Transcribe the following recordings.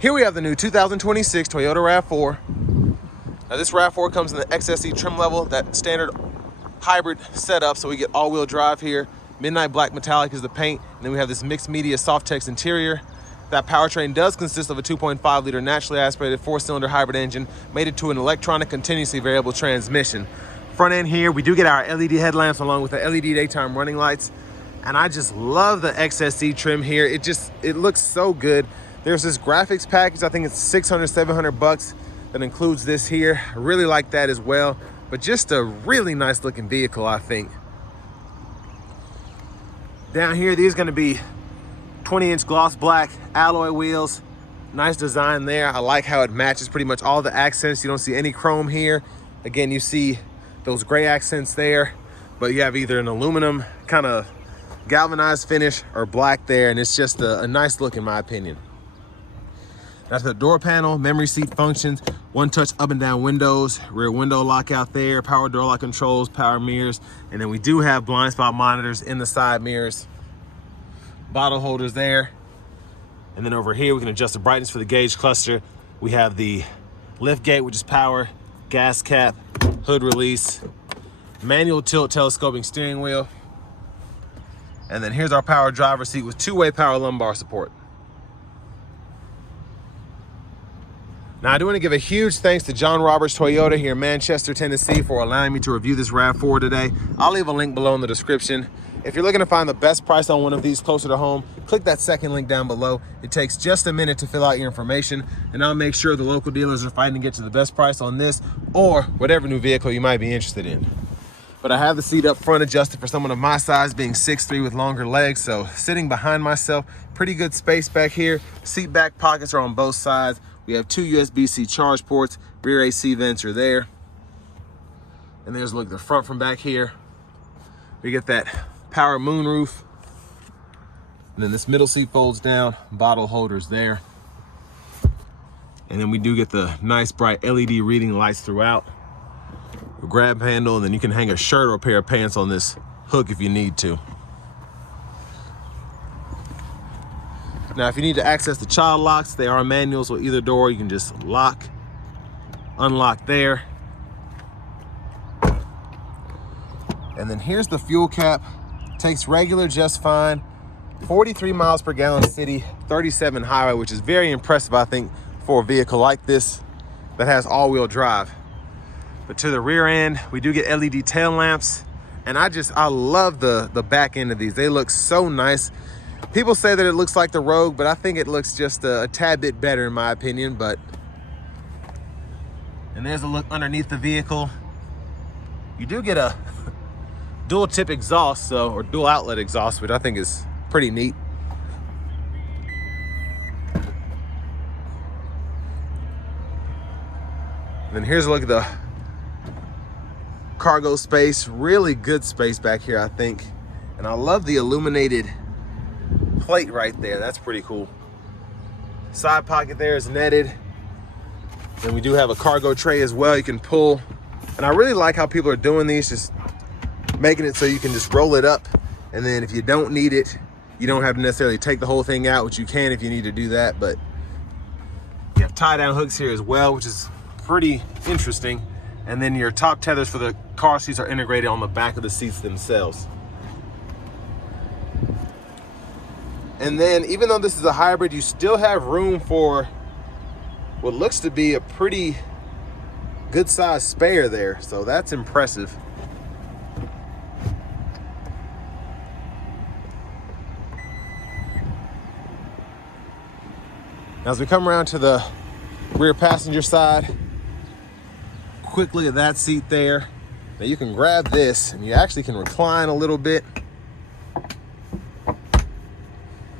Here we have the new 2026 Toyota RAV4. Now this RAV4 comes in the XSE trim level, that standard hybrid setup, so we get all-wheel drive here. Midnight black metallic is the paint, and then we have this mixed media Softex interior. That powertrain does consist of a 2.5 liter naturally aspirated 4-cylinder hybrid engine mated to an electronic continuously variable transmission. Front end here, we do get our LED headlamps along with the LED daytime running lights. And I just love the XSE trim here. It looks so good. There's this graphics package, I think it's 600, 700 bucks that includes this here. I really like that as well, but just a really nice looking vehicle, I think. Down here, these are gonna be 20-inch gloss black alloy wheels. Nice design there. I like how it matches pretty much all the accents. You don't see any chrome here. Again, you see those gray accents there, but you have either an aluminum kind of galvanized finish or black there, and it's just a nice look in my opinion. That's the door panel, memory seat functions, one-touch up and down windows, rear window lockout there, power door lock controls, power mirrors, and then we do have blind spot monitors in the side mirrors, bottle holders there. And then over here, we can adjust the brightness for the gauge cluster. We have the lift gate, which is power, gas cap, hood release, manual tilt telescoping steering wheel. And then here's our power driver seat with two-way power lumbar support. Now, I do want to give a huge thanks to John Roberts Toyota here in Manchester, Tennessee for allowing me to review this RAV4 today. I'll leave a link below in the description. If you're looking to find the best price on one of these closer to home, click that second link down below. It takes just a minute to fill out your information, and I'll make sure the local dealers are fighting to get to the best price on this or whatever new vehicle you might be interested in. But I have the seat up front adjusted for someone of my size, being 6'3" with longer legs, so sitting behind myself, pretty good space back here. Seat back pockets are on both sides. We have two USB-C charge ports, rear AC vents are there. And there's a look at the front from back here. We get that power moonroof. And then this middle seat folds down, bottle holders there. And then we do get the nice bright LED reading lights throughout. A grab handle, and then you can hang a shirt or a pair of pants on this hook if you need to. Now, if you need to access the child locks, they are manuals with either door. You can just lock, unlock there. And then here's the fuel cap. Takes regular just fine. 43 miles per gallon city, 37 highway, which is very impressive, I think, for a vehicle like this that has all-wheel drive. But to the rear end, we do get LED tail lamps. And I love the back end of these. They look so nice. People say that it looks like the Rogue, but I think it looks just a tad bit better in my opinion. And there's a look underneath the vehicle. You do get a dual tip exhaust, or dual outlet exhaust, which I think is pretty neat. And then here's a look at the cargo space. Really good space back here, I think. And I love the illuminated plate right there. That's pretty cool. Side pocket there is netted. Then we do have a cargo tray as well you can pull. And I really like how people are doing these, just making it so you can just roll it up. And then if you don't need it, you don't have to necessarily take the whole thing out, which you can if you need to do that. But you have tie down hooks here as well, which is pretty interesting. And then your top tethers for the car seats are integrated on the back of the seats themselves. And then even though this is a hybrid, you still have room for what looks to be a pretty good sized spare there. So that's impressive. Now, as we come around to the rear passenger side, quick look at that seat there. Now you can grab this and you actually can recline a little bit.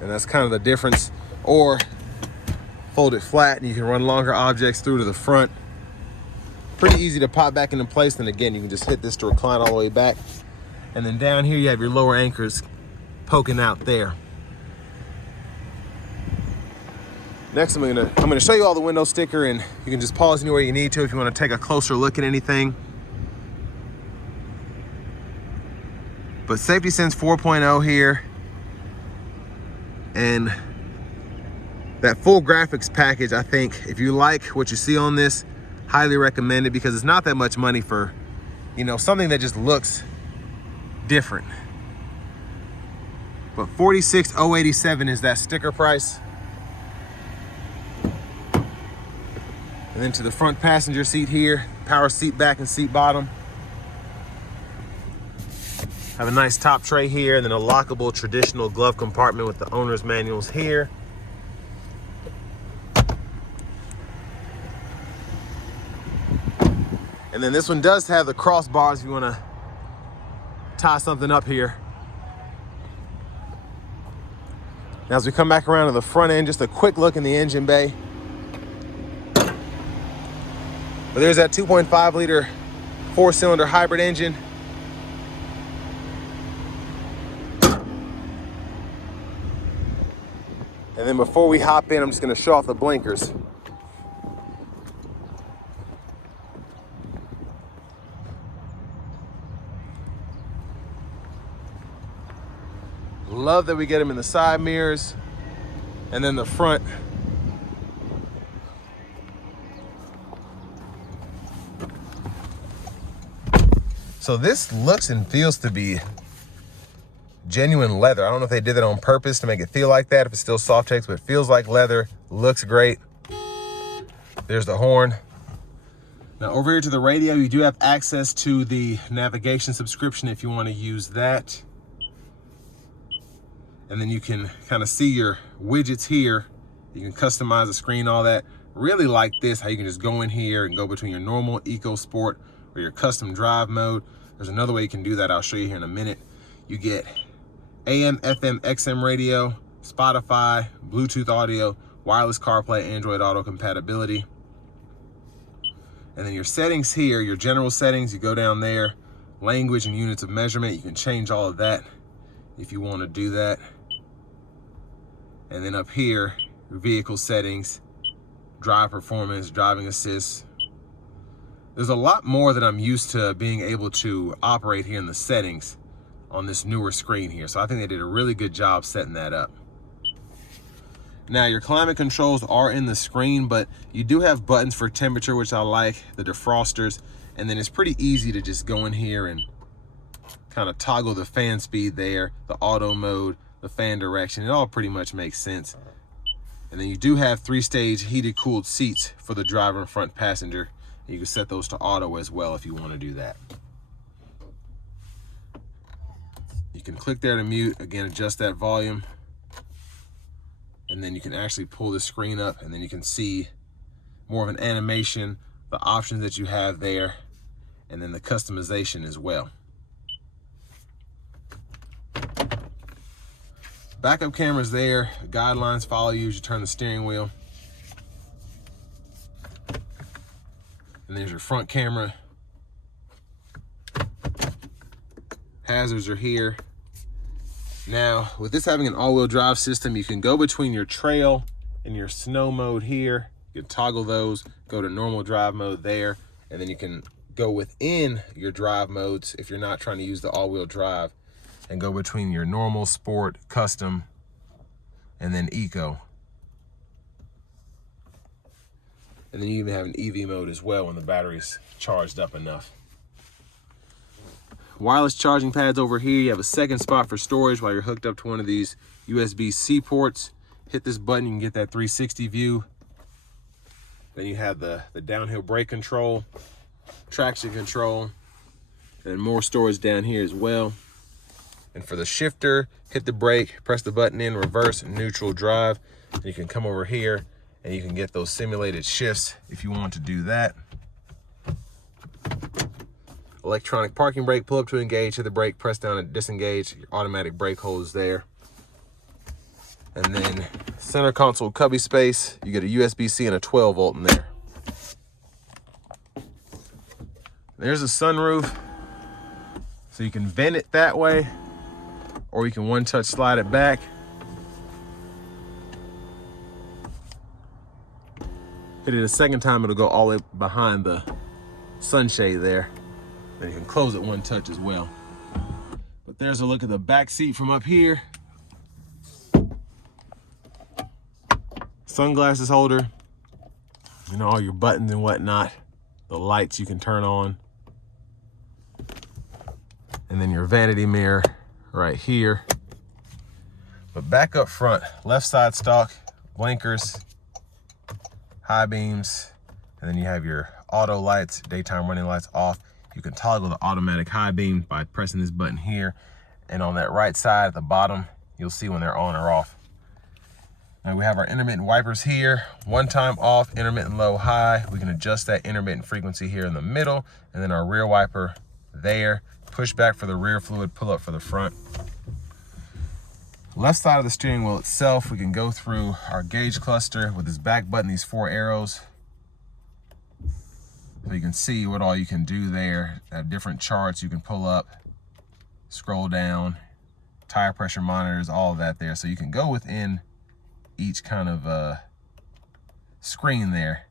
And that's kind of the difference. Or fold it flat and you can run longer objects through to the front. Pretty easy to pop back into place. And again, you can just hit this to recline all the way back. And then down here, you have your lower anchors poking out there. Next, I'm gonna show you all the window sticker, and you can just pause anywhere you need to if you want to take a closer look at anything. But Safety Sense 4.0 here, and That full graphics package, I think, if you like what you see on this, highly recommend it, because it's not that much money for, you know, something that just looks different. But $46,087 is that sticker price. And then to the front passenger seat here, power seat back and seat bottom. Have a nice top tray here, and then a lockable traditional glove compartment with the owner's manuals here. And then this one does have the crossbars if you want to tie something up here. Now as we come back around to the front end, just a quick look in the engine bay. But there's that 2.5 liter 4-cylinder hybrid engine. And then before we hop in, I'm just gonna show off the blinkers. Love that we get them in the side mirrors and then the front. So this looks and feels to be genuine leather. I don't know if they did that on purpose to make it feel like that, if it's still Softex, but it feels like leather, looks great. There's the horn. Now over here to the radio, you do have access to the navigation subscription if you want to use that. And then you can kind of see your widgets here. You can customize the screen, all that. Really like this, how you can just go in here and go between your normal, eco, sport, or your custom drive mode. There's another way you can do that. I'll show you here in a minute. You get AM, FM, XM radio, Spotify, Bluetooth audio, wireless CarPlay, Android Auto compatibility. And then your settings here, your general settings, you go down there, language and units of measurement. You can change all of that if you want to do that. And then up here, your vehicle settings, drive performance, driving assist. There's a lot more that I'm used to being able to operate here in the settings on this newer screen here. So I think they did a really good job setting that up. Now your climate controls are in the screen, but you do have buttons for temperature, which I like, the defrosters, and then it's pretty easy to just go in here and kind of toggle the fan speed there, the auto mode, the fan direction. It all pretty much makes sense. And then you do have 3-stage heated cooled seats for the driver and front passenger. You can set those to auto as well if you want to do that. You can click there to mute, again, adjust that volume. And then you can actually pull the screen up, and then you can see more of an animation, the options that you have there, and then the customization as well. Backup cameras there, guidelines follow you as you turn the steering wheel. And there's your front camera. Hazards are here. Now, with this having an all-wheel drive system, you can go between your trail and your snow mode here. You can toggle those, go to normal drive mode there, and then you can go within your drive modes if you're not trying to use the all-wheel drive, and go between your normal, sport, custom, and then eco. And then you even have an EV mode as well when the battery's charged up enough. Wireless charging pads over here. You have a second spot for storage while you're hooked up to one of these USB-C ports. Hit this button, you can get that 360 view. Then you have the downhill brake control, traction control, and more storage down here as well. And for the shifter, hit the brake, press the button in reverse, neutral, drive. And you can come over here and you can get those simulated shifts if you want to do that. Electronic parking brake, pull up to engage, hit the brake, press down and disengage. Your automatic brake holds there. And then center console cubby space, you get a USB-C and a 12 volt in there. There's a sunroof, so you can vent it that way, or you can one-touch slide it back. Hit it a second time, it'll go all the way behind the sunshade there. Then you can close it one touch as well. But there's a look at the back seat from up here. sunglasses holder, you know, all your buttons and whatnot, the lights you can turn on, and then your vanity mirror right here. But back up front, left side stock, blinkers, high beams, and then you have your auto lights, daytime running lights off. You can toggle the automatic high beam by pressing this button here. And on that right side at the bottom, you'll see when they're on or off. Now we have our intermittent wipers here, one time off, intermittent low, high. We can adjust that intermittent frequency here in the middle, and then our rear wiper there. Push back for the rear fluid, pull up for the front. Left side of the steering wheel itself, we can go through our gauge cluster with this back button, these 4 arrows. So you can see what all you can do there. Different charts you can pull up, scroll down, tire pressure monitors, all of that there. So you can go within each kind of screen there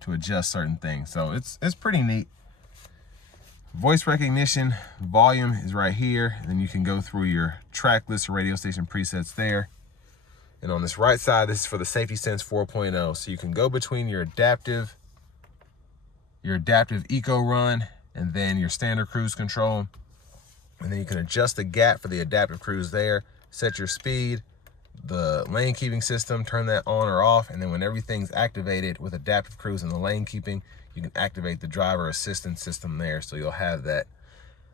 to adjust certain things. So it's pretty neat. Voice recognition, volume is right here. And then you can go through your track list or radio station presets there. And on this right side, this is for the Safety Sense 4.0. So you can go between your adaptive eco run and then your standard cruise control. And then you can adjust the gap for the adaptive cruise there, set your speed, the lane keeping system, turn that on or off. And then when everything's activated with adaptive cruise and the lane keeping, you can activate the driver assistance system there. So you'll have that,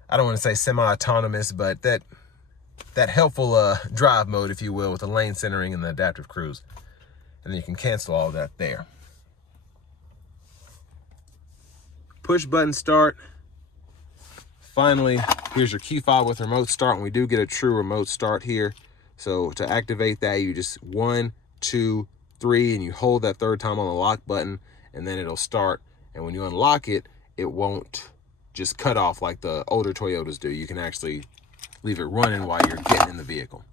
I don't want to say semi-autonomous, but that helpful drive mode, if you will, with the lane centering and the adaptive cruise. And then you can cancel all that there. Push button start. Finally, here's your key fob with remote start, and we do get a true remote start here. So to activate that, you just 1, 2, 3, and you hold that 3rd time on the lock button, and then it'll start. And when you unlock it, it won't just cut off like the older Toyotas do. You can actually leave it running while you're getting in the vehicle.